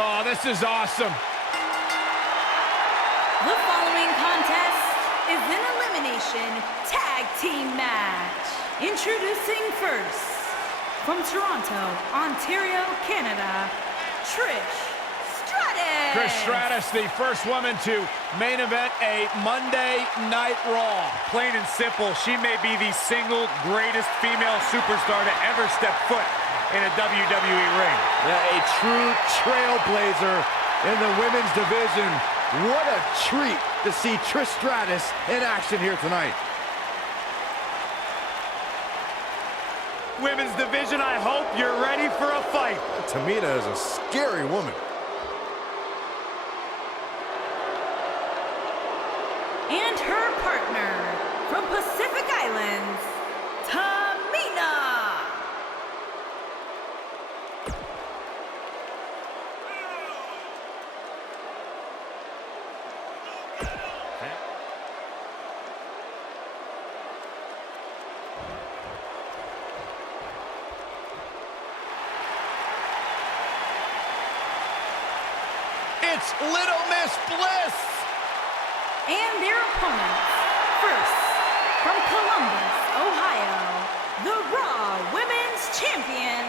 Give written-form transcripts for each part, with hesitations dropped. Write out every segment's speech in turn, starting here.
Oh, this is awesome. The following contest is an elimination tag team match. Introducing first, from Toronto, Ontario, Canada, Trish Stratus. Trish Stratus, the first woman to main event a Monday Night Raw. Plain and simple, she may be the single greatest female superstar to ever step foot in a WWE ring. Yeah, a true trailblazer in the women's division. What a treat to see Trish Stratus in action here tonight. Women's division, I hope you're ready for a fight. Tamina is a scary woman. And her partner, from Pacific Islands, Tamina. It's Little Miss Bliss. And their opponents, first, from Columbus, Ohio, the Raw Women's Champion,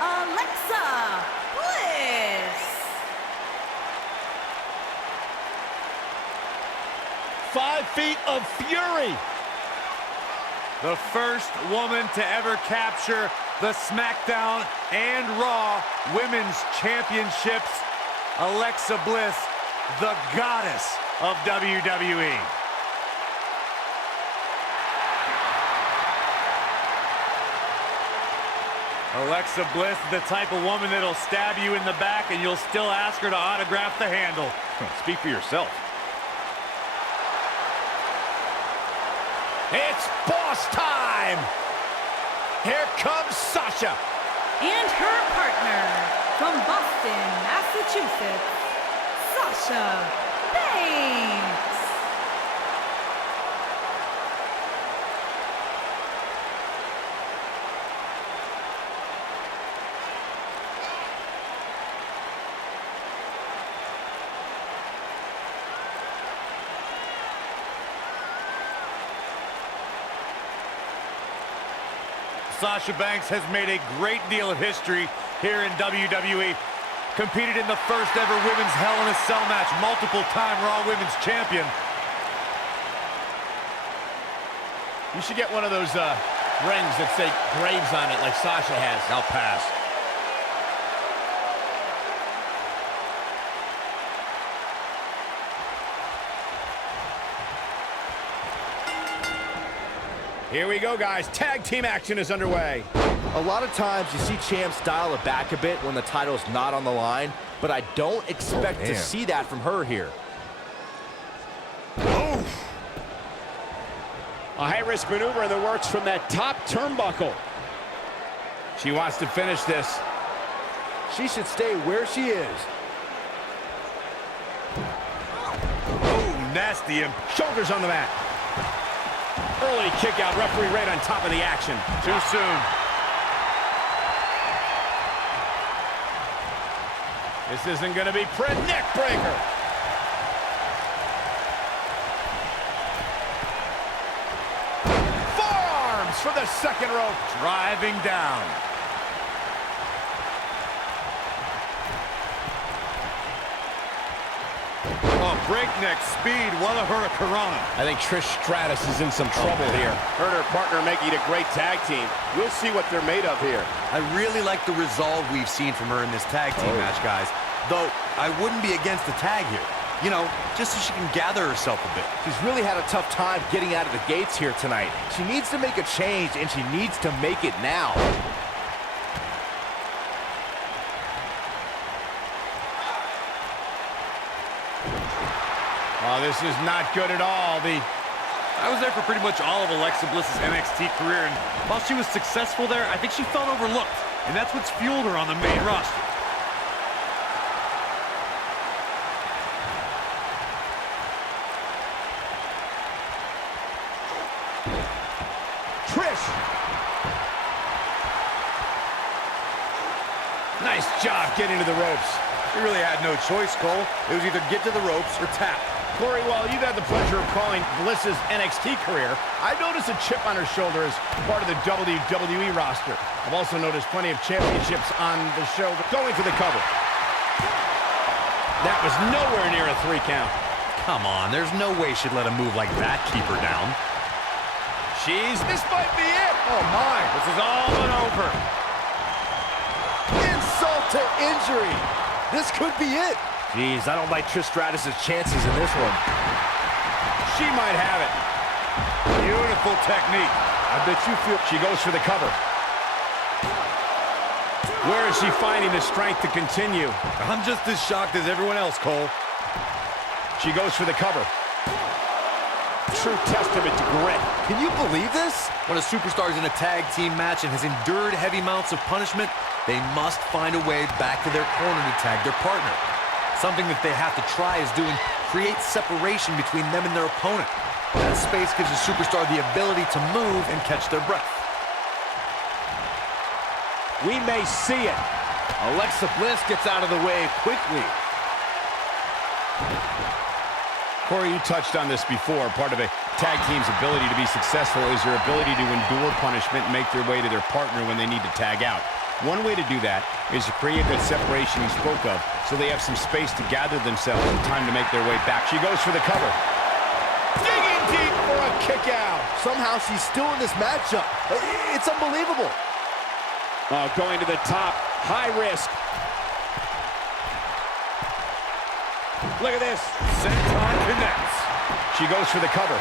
Alexa Bliss. 5 feet of fury. The first woman to ever capture the SmackDown and Raw Women's Championships, Alexa Bliss, the goddess of WWE. Alexa Bliss is the type of woman that'll stab you in the back and you'll still ask her to autograph the handle. Speak for yourself. It's boss time. Here comes Sasha. And her partner, from Boston, Massachusetts, Sasha Banks. Sasha Banks has made a great deal of history here in WWE. Competed in the first ever women's Hell in a Cell match, multiple-time Raw Women's Champion. You should get one of those rings that say Graves on it like Sasha has. I'll pass. Here we go, guys. Tag team action is underway. A lot of times you see champs dial it back a bit when the title's not on the line, but I don't expect to see that from her here. Oh! A high-risk maneuver in the works from that top turnbuckle. She wants to finish this. She should stay where she is. Oh, nasty. Shoulders on the mat. Early kick out, referee right on top of the action. Too soon. This isn't going to be pretty. Neck breaker. Forearms for the second rope. Driving down. Oh, breakneck speed. What a hurricanrana. I think Trish Stratus is in some trouble here. Her and her partner making a great tag team. We'll see what they're made of here. I really like the resolve we've seen from her in this tag team match, guys. Though, I wouldn't be against the tag here. You know, just so she can gather herself a bit. She's really had a tough time getting out of the gates here tonight. She needs to make a change, and she needs to make it now. Oh, this is not good at all. I was there for pretty much all of Alexa Bliss's NXT career, and while she was successful there, I think she felt overlooked, and that's what's fueled her on the main roster. Trish. Nice job getting to the ropes. He really had no choice, Cole. It was either get to the ropes or tap. Corey, while you've had the pleasure of calling Bliss's NXT career, I've noticed a chip on her shoulder as part of the WWE roster. I've also noticed plenty of championships on the show. Going for the cover. That was nowhere near a 3 count. Come on, there's no way she'd let a move like that keep her down. This might be it. Oh, my. This is all but over. Insult to injury. This could be it. Jeez, I don't like Trish Stratus' chances in this one. She might have it. Beautiful technique. I bet you feel she goes for the cover. Where is she finding the strength to continue? I'm just as shocked as everyone else, Cole. She goes for the cover. True testament to grit. Can you believe this? When a superstar is in a tag team match and has endured heavy amounts of punishment, they must find a way back to their corner to tag their partner. Something that they have to try is doing creates separation between them and their opponent. That space gives a superstar the ability to move and catch their breath. We may see it. Alexa Bliss gets out of the way quickly. Corey, you touched on this before. Part of a tag team's ability to be successful is their ability to endure punishment and make their way to their partner when they need to tag out. One way to do that is to create that separation you spoke of, so they have some space to gather themselves and time to make their way back. She goes for the cover. Digging deep for a kick out. Somehow she's still in this matchup. It's unbelievable. Going to the top. High risk. Look at this. Senton connects. She goes for the cover.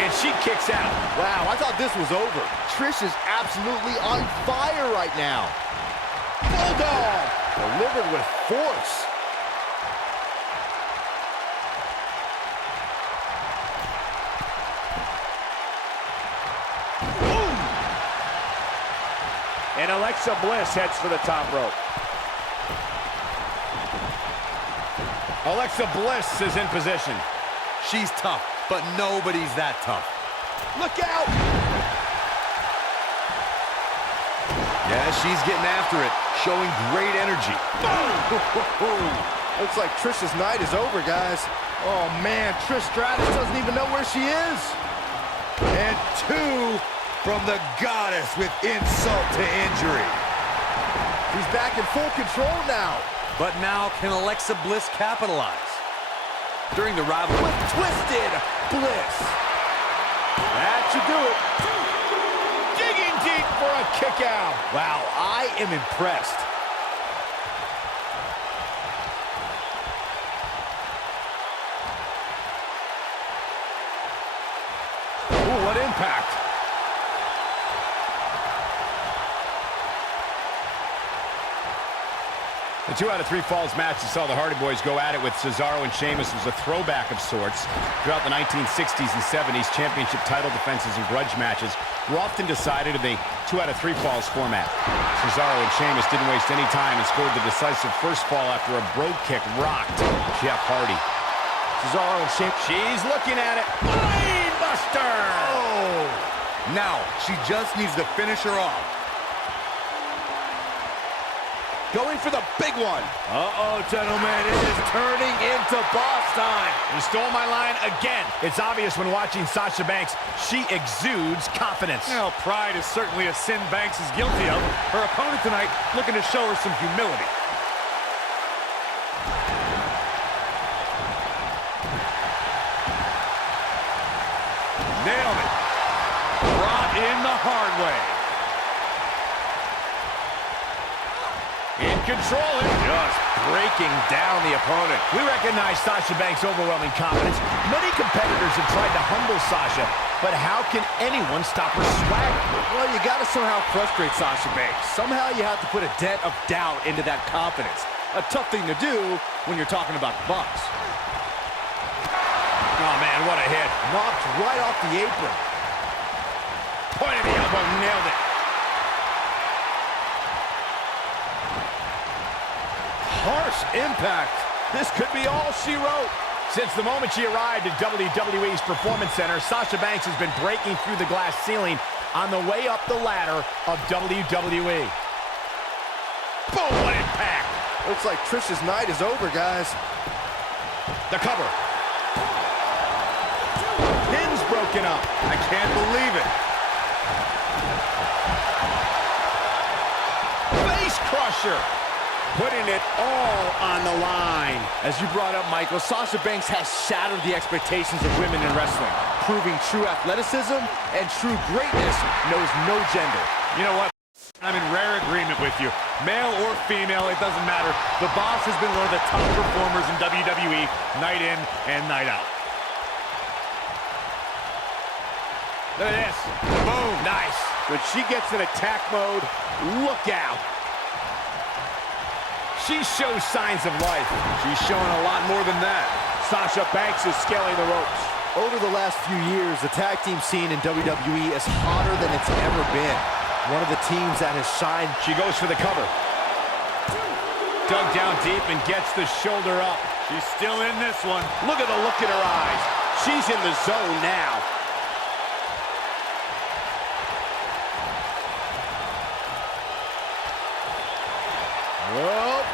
And she kicks out. Wow, I thought this was over. Trish is absolutely on fire right now. Bulldog! Delivered with force. Boom! And Alexa Bliss heads for the top rope. Alexa Bliss is in position. She's tough, but nobody's that tough. Look out! Yeah, she's getting after it, showing great energy. Looks like Trish's night is over, guys. Oh, man, Trish Stratus doesn't even know where she is. And 2 from the goddess with insult to injury. He's back in full control now. But now, can Alexa Bliss capitalize? During the rivalry, With twisted Bliss. That should do it. Digging deep for a kick out. Wow, I am impressed. Ooh, what impact. The 2 out of 3 falls match that saw the Hardy Boys go at it with Cesaro and Sheamus was a throwback of sorts. Throughout the 1960s and 70s, championship title defenses and grudge matches were often decided in the 2 out of 3 falls format. Cesaro and Sheamus didn't waste any time and scored the decisive first fall after a brogue kick rocked Jeff Hardy. Cesaro and Sheamus. She's looking at it. Brainbuster! Oh! Now, she just needs to finish her off. Going for the big one. Uh-oh, gentlemen, it is turning into boss time. You stole my line again. It's obvious when watching Sasha Banks, she exudes confidence. Now, pride is certainly a sin Banks is guilty of. Her opponent tonight looking to show her some humility. Nailed it. Brought in the hard way. In control here. Just breaking down the opponent. We recognize Sasha Banks' overwhelming confidence. Many competitors have tried to humble Sasha, but how can anyone stop her swagger? Well, you got to somehow frustrate Sasha Banks. Somehow you have to put a dent of doubt into that confidence. A tough thing to do when you're talking about the Bucks. Oh, man, what a hit. Knocked right off the apron. Point of the elbow, nailed it. Harsh impact. This could be all she wrote. Since the moment she arrived at WWE's Performance Center, Sasha Banks has been breaking through the glass ceiling on the way up the ladder of WWE. Boom, what impact. impact. Looks like Trish's night is over, guys. The cover. Pin's broken up. I can't believe it. Face crusher. Putting it all on the line. As you brought up, Michael, Sasha Banks has shattered the expectations of women in wrestling, proving true athleticism and true greatness knows no gender. You know what? I'm in rare agreement with you. Male or female, it doesn't matter. The Boss has been one of the top performers in WWE, night in and night out. Look at this. Boom. Nice. When she gets in attack mode, look out. She shows signs of life. She's showing a lot more than that. Sasha Banks is scaling the ropes. Over the last few years, the tag team scene in WWE is hotter than it's ever been. One of the teams that has shined. She goes for the cover. Dug down deep and gets the shoulder up. She's still in this one. Look at the look in her eyes. She's in the zone now. Whoa.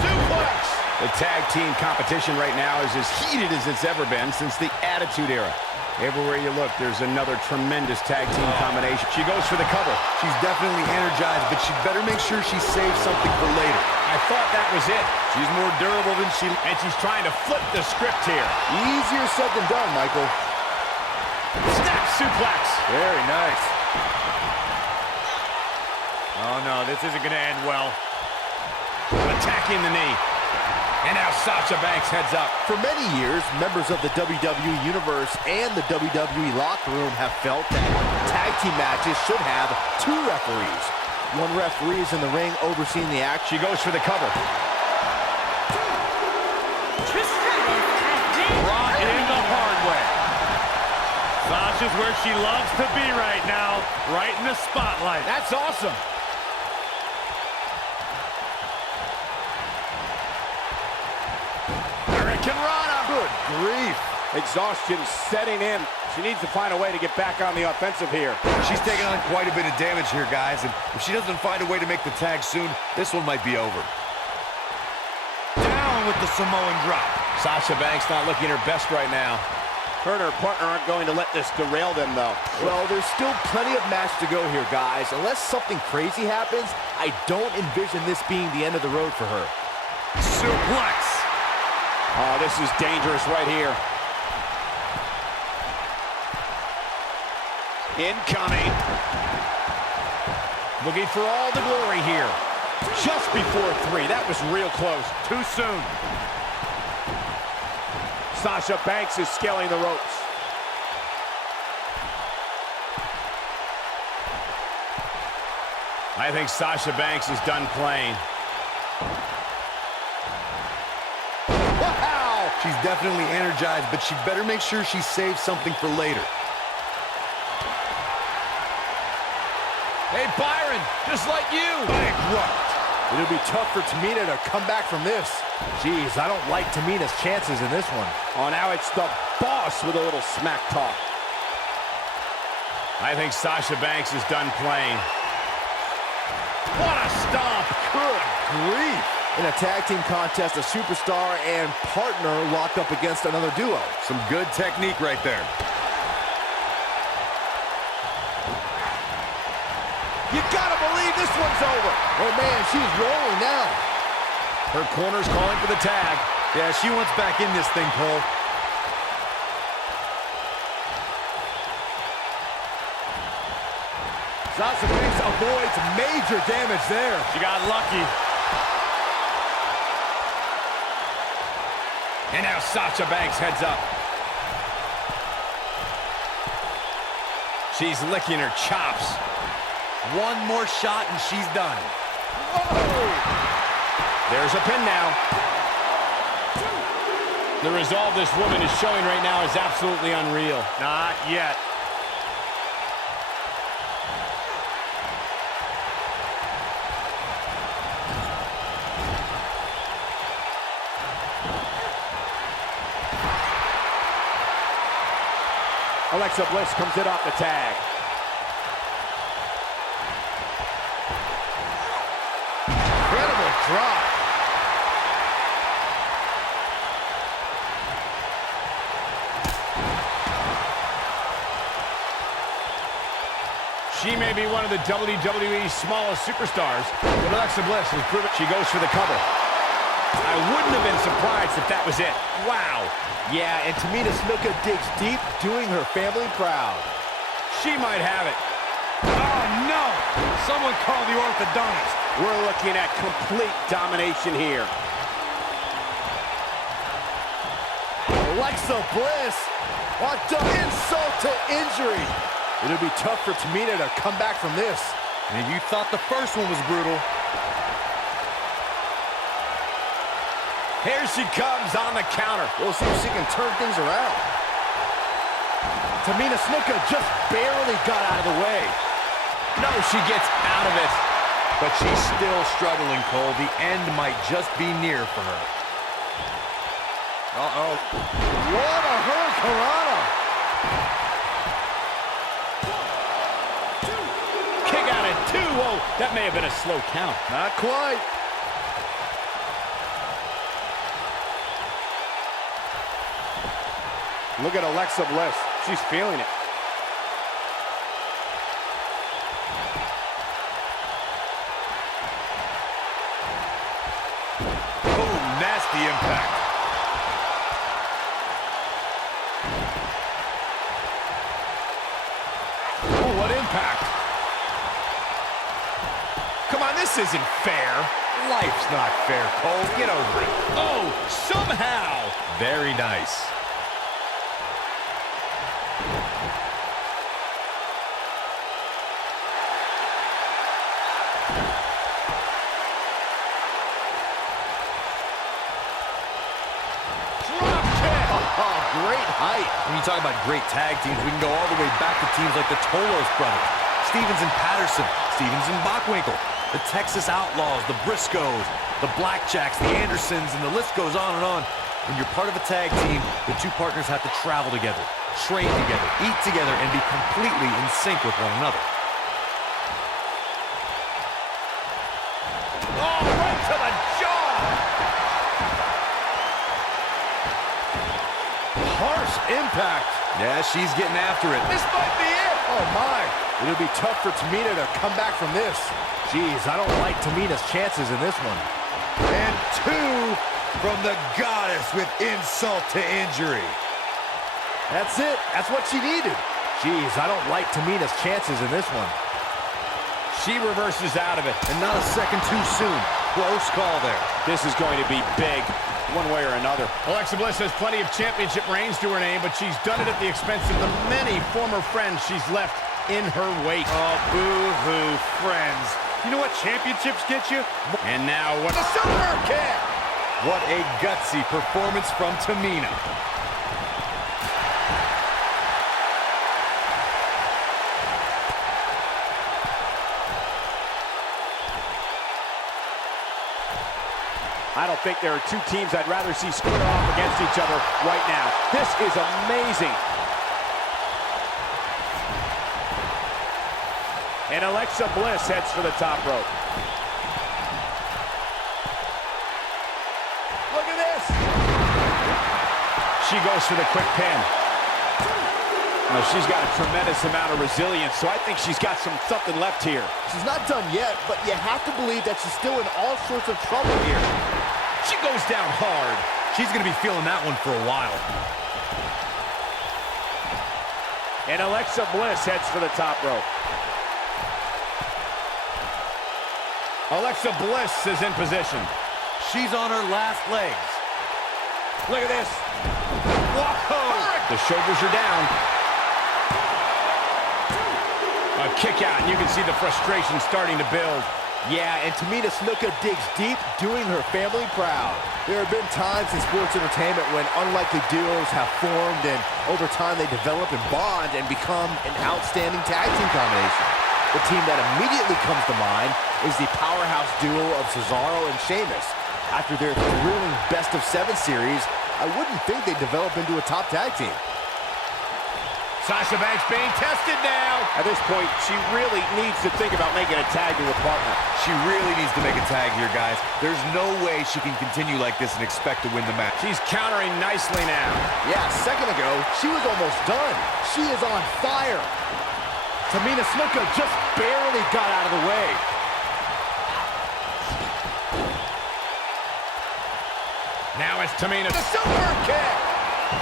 Suplex. The tag team competition right now is as heated as it's ever been since the Attitude Era. Everywhere you look, there's another tremendous tag team combination. She goes for the cover. She's definitely energized, but she'd better make sure she saves something for later. I thought that was it. She's more durable than she... And she's trying to flip the script here. Easier said than done, Michael. Snap suplex. Very nice. Oh, no, this isn't going to end well. Attacking the knee. And now Sasha Banks heads up. For many years, members of the WWE Universe and the WWE locker room have felt that tag team matches should have two referees. One referee is in the ring overseeing the action. She goes for the cover. Trish Stratus has been Brought in the eliminated. hard way. Sasha's where she loves to be right now, right in the spotlight. That's awesome. Good grief. Exhaustion setting in. She needs to find a way to get back on the offensive here. She's taking on quite a bit of damage here, guys, and if she doesn't find a way to make the tag soon, this one might be over. Down with the Samoan drop. Sasha Banks not looking her best right now. Her and her partner aren't going to let this derail them, though. Well, there's still plenty of match to go here, guys. Unless something crazy happens, I don't envision this being the end of the road for her. Suplex. Oh, this is dangerous right here. Incoming. Looking for all the glory here. Just before 3. That was real close. Too soon. Sasha Banks is scaling the ropes. I think Sasha Banks is done playing. Wow! She's definitely energized, but she'd better make sure she saves something for later. Hey, Byron, just like you. Bankrupt. It'll be tough for Tamina to come back from this. Jeez, I don't like Tamina's chances in this one. Oh, now it's the Boss with a little smack talk. I think Sasha Banks is done playing. What a stomp. Good grief. In a tag team contest, a superstar and partner locked up against another duo. Some good technique right there. You gotta believe this one's over. Oh man, she's rolling now. Her corner's calling for the tag. Yeah, she wants back in this thing, Cole. Sasha Banks avoids major damage there. She got lucky. And now Sasha Banks heads up. She's licking her chops. One more shot and she's done. There's a pin now. The resolve this woman is showing right now is absolutely unreal. Not yet. Alexa Bliss comes in off the tag. may be one of the WWE's smallest superstars, but Alexa Bliss has proven she goes for the cover. I wouldn't have been surprised if that was it. Wow. Yeah, and Tamina Snuka digs deep, doing her family proud. She might have it. Oh, no! Someone call the orthodontist. We're looking at complete domination here. Alexa Bliss on insult to injury. It'll be tough for Tamina to come back from this. And you thought the first one was brutal. Here she comes on the counter. We'll see if she can turn things around. Tamina Snuka just barely got out of the way. No, she gets out of it. But she's still struggling, Cole. The end might just be near for her. Uh-oh. What a hurricanrana. Kick out at 2. Whoa, that may have been a slow count. Not quite. Look at Alexa Bliss. She's feeling it. Oh, nasty impact. Oh, what impact. Come on, this isn't fair. Life's not fair, Cole. Get over it. Oh, somehow. Very nice. Great height. When you talk about great tag teams, we can go all the way back to teams like the Tolos brothers, Stevens and Patterson, Stevens and Bockwinkel, the Texas Outlaws, the Briscoes, the Blackjacks, the Andersons, and the list goes on and on. When you're part of a tag team, the two partners have to travel together, train together, eat together, and be completely in sync with one another. Oh, right to the jaw. Harsh impact. Yeah, she's getting after it. This might be it. Oh, my. It'll be tough for Tamina to come back from this. Jeez, I don't like Tamina's chances in this one. And 2 from the goddess with insult to injury. That's it. That's what she needed. Jeez, I don't like Tamina's chances in this one. She reverses out of it. And not a second too soon. Close call there. This is going to be big, one way or another. Alexa Bliss has plenty of championship reigns to her name, but she's done it at the expense of the many former friends she's left in her wake. Oh, boo-hoo, friends. You know what championships get you? And now what? The super kick! What a gutsy performance from Tamina. I don't think there are two teams I'd rather see square off against each other right now. This is amazing. And Alexa Bliss heads for the top rope. Look at this. She goes for the quick pin. Well, she's got a tremendous amount of resilience, so I think she's got something left here. She's not done yet, but you have to believe that she's still in all sorts of trouble here. She goes down hard. She's going to be feeling that one for a while. And Alexa Bliss heads for the top rope. Alexa Bliss is in position. She's on her last legs. Look at this. Whoa! The shoulders are down. A kick out, and you can see the frustration starting to build. Yeah, and Tamina Snuka digs deep, doing her family proud. There have been times in sports entertainment when unlikely duos have formed, and over time they develop and bond and become an outstanding tag team combination. The team that immediately comes to mind is the powerhouse duo of Cesaro and Sheamus. After their thrilling best-of-7 series, I wouldn't think they'd develop into a top tag team. Sasha Banks being tested now. At this point, she really needs to think about making a tag to her partner. She really needs to make a tag here, guys. There's no way she can continue like this and expect to win the match. She's countering nicely now. Yeah, a second ago, she was almost done. She is on fire. Tamina Snuka just barely got out of the way. Now it's Tamina. The silver kick.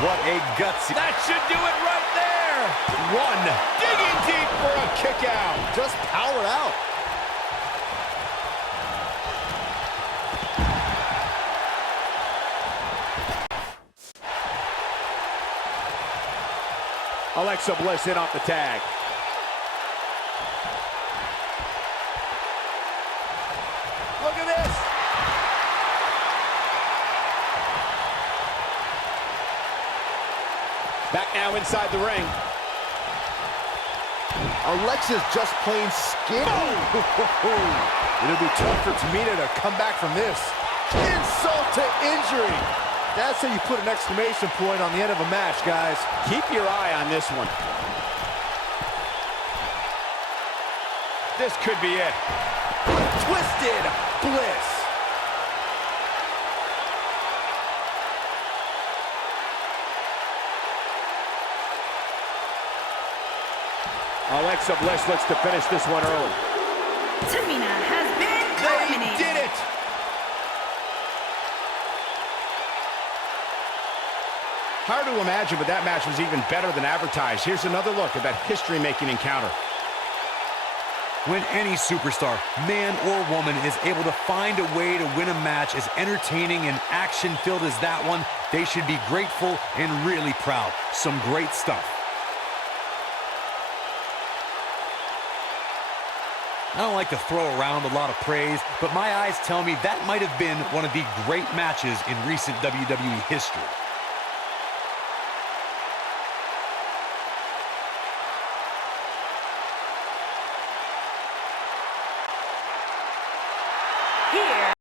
What a gutsy. That should do it right there. One. Digging deep for a kick out. Just powered out. Alexa Bliss in off the tag. Look at this. Back now inside the ring. Alexa's just plain skinny. It'll be tough for Tamina to come back from this. Insult to injury. That's how you put an exclamation point on the end of a match, guys. Keep your eye on this one. This could be it. Twisted Bliss. Alexa Bliss looks to finish this one early. Tamina has been They eliminated. did it. Hard to imagine, but that match was even better than advertised. Here's another look at that history-making encounter. When any superstar, man or woman, is able to find a way to win a match as entertaining and action-filled as that one, they should be grateful and really proud. Some great stuff. I don't like to throw around a lot of praise, but my eyes tell me that might have been one of the great matches in recent WWE history.